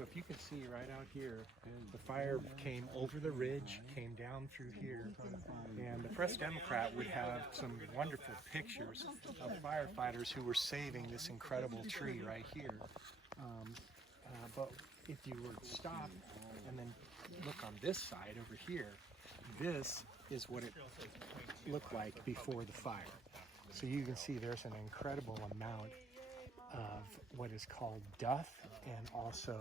So if you can see right out here, the fire came over the ridge, came down through here, and the Press Democrat would have some wonderful pictures of firefighters who were saving this incredible tree right here. But if you were to stop and then look on this side over here, this is what it looked like before the fire. So you can see there's an incredible amount of what is called duff, and also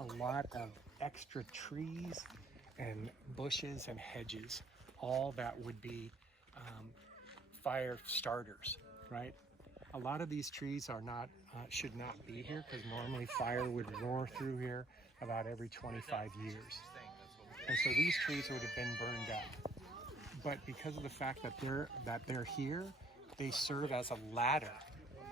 a lot of extra trees and bushes and hedges, all that would be fire starters, right? A lot of these trees are not should not be here, because normally fire would roar through here about every 25 years. And so these trees would have been burned up. But because of the fact that they're here, they serve as a ladder.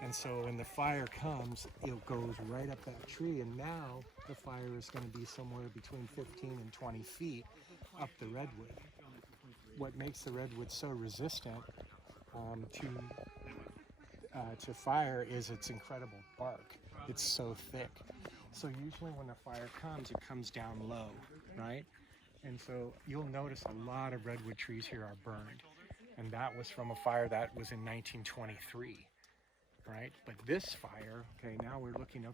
And so when the fire comes, it goes right up that tree, and now the fire is going to be somewhere between 15 and 20 feet up the redwood. What makes the redwood so resistant to fire is its incredible bark. It's so thick. So usually when the fire comes, it comes down low, right? And so you'll notice a lot of redwood trees here are burned. And that was from a fire that was in 1923, right? But this fire, okay, now we're looking,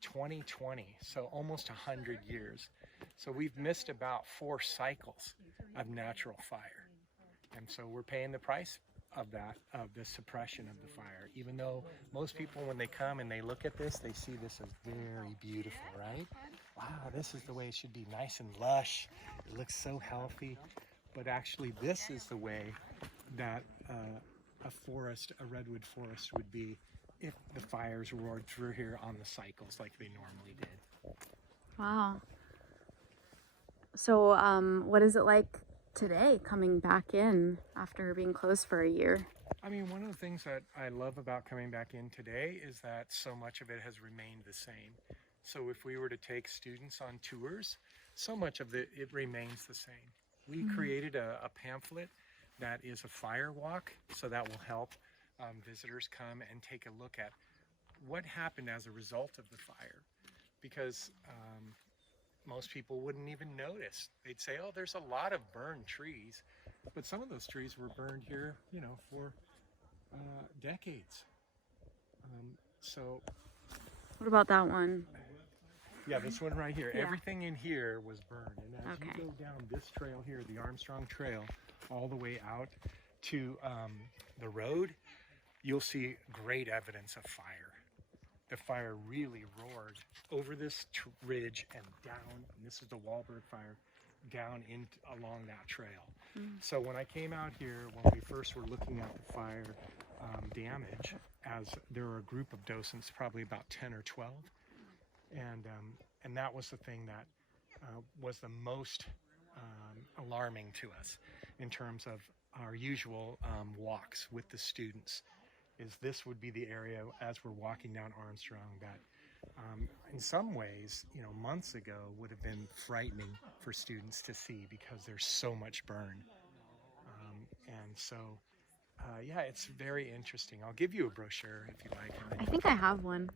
2020, so almost 100 years. So we've missed about 4 cycles of natural fire. And so we're paying the price of that, of the suppression of the fire. Even though most people, when they come and they look at this, they see this as very beautiful, right? Wow, this is the way it should be, nice and lush. It looks so healthy. But actually, this is the way that a redwood forest would be if the fires roared through here on the cycles like they normally did. Wow. So what is it like today coming back in after being closed for a year? I mean, one of the things that I love about coming back in today is that so much of it has remained the same. So if we were to take students on tours, so much of it remains the same. We created a pamphlet that is a fire walk, so that will help visitors come and take a look at what happened as a result of the fire. Because most people wouldn't even notice. They'd say, oh, there's a lot of burned trees. But some of those trees were burned here, for decades. So. What about that one? Yeah, this one right here. Yeah. Everything in here was burned. And as you go down this trail here, the Armstrong Trail, all the way out to the road, you'll see great evidence of fire. The fire really roared over this ridge and down, and this is the Wahlberg fire, down along that trail. So when I came out here, when we first were looking at the fire damage, as there were a group of docents, probably about 10 or 12, and that was the thing that was the most alarming to us in terms of our usual walks with the students. Is this would be the area as we're walking down Armstrong that in some ways, months ago would have been frightening for students to see, because there's so much burn. And so, yeah, it's very interesting. I'll give you a brochure if you like. I think I have one.